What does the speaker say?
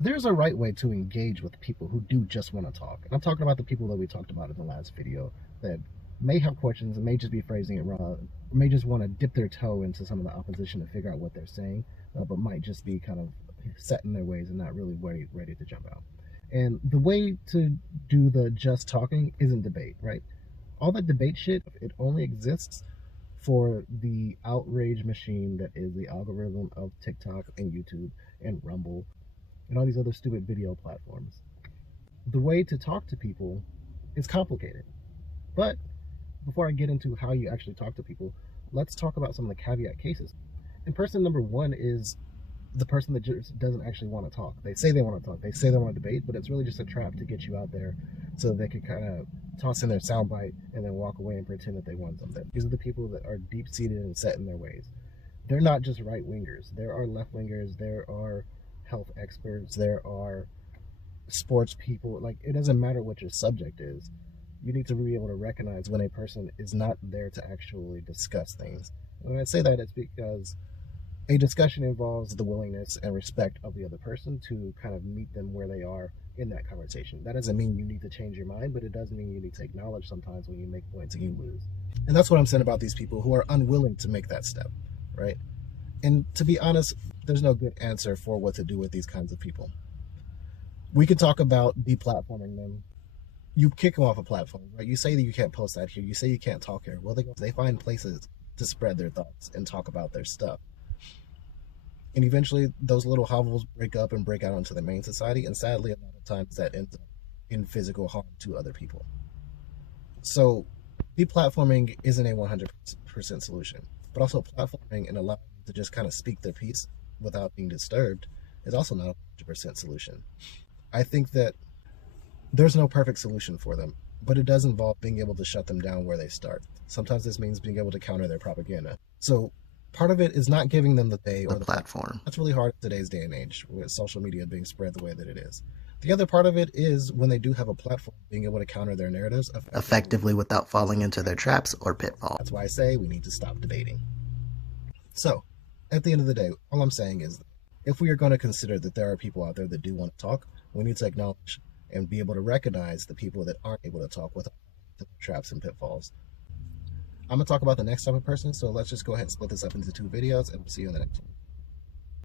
there's a right way to engage with people who do just want to talk. And I'm talking about the people that we talked about in the last video that may have questions and may just be phrasing it wrong, or may just want to dip their toe into some of the opposition to figure out what they're saying, but might just be kind of set in their ways and not really ready to jump out. And the way to do the just talking isn't debate, right? All that debate shit, it only exists for the outrage machine that is the algorithm of TikTok and YouTube and Rumble and all these other stupid video platforms. The way to talk to people is complicated. But before I get into how you actually talk to people, let's talk about some of the caveat cases. And person number one is the person that just doesn't actually want to talk. They say they want to talk, they say they want to debate, but it's really just a trap to get you out there so they can kind of toss in their soundbite and then walk away and pretend that they want something. These are the people that are deep seated and set in their ways. They're not just right wingers, there are left wingers, there are health experts, there are sports people. Like, it doesn't matter what your subject is. You need to be able to recognize when a person is not there to actually discuss things. And when I say that, it's because a discussion involves the willingness and respect of the other person to kind of meet them where they are in that conversation. That doesn't mean you need to change your mind, but it does mean you need to acknowledge sometimes when you make points and you lose. And that's what I'm saying about these people who are unwilling to make that step, right? And to be honest, there's no good answer for what to do with these kinds of people. We could talk about deplatforming them. You kick them off a platform, right? You say that you can't post that here. You say you can't talk here. Well, they find places to spread their thoughts and talk about their stuff. And eventually those little hovels break up and break out into the main society. And sadly, a lot of times that ends up in physical harm to other people. So deplatforming isn't a 100% solution, but also platforming and allowing them to just kind of speak their piece without being disturbed is also not a 100% solution. I think that there's no perfect solution for them, but it does involve being able to shut them down where they start. Sometimes this means being able to counter their propaganda. So part of it is not giving them the day or the platform. That's really hard in today's day and age with social media being spread the way that it is. The other part of it is when they do have a platform, being able to counter their narratives effectively without falling into their traps or pitfalls. That's why I say we need to stop debating. So at the end of the day, all I'm saying is if we are going to consider that there are people out there that do want to talk, we need to acknowledge and be able to recognize the people that aren't able to talk without the traps and pitfalls. I'm going to talk about the next type of person, so let's just go ahead and split this up into 2 videos, and we'll see you in the next one.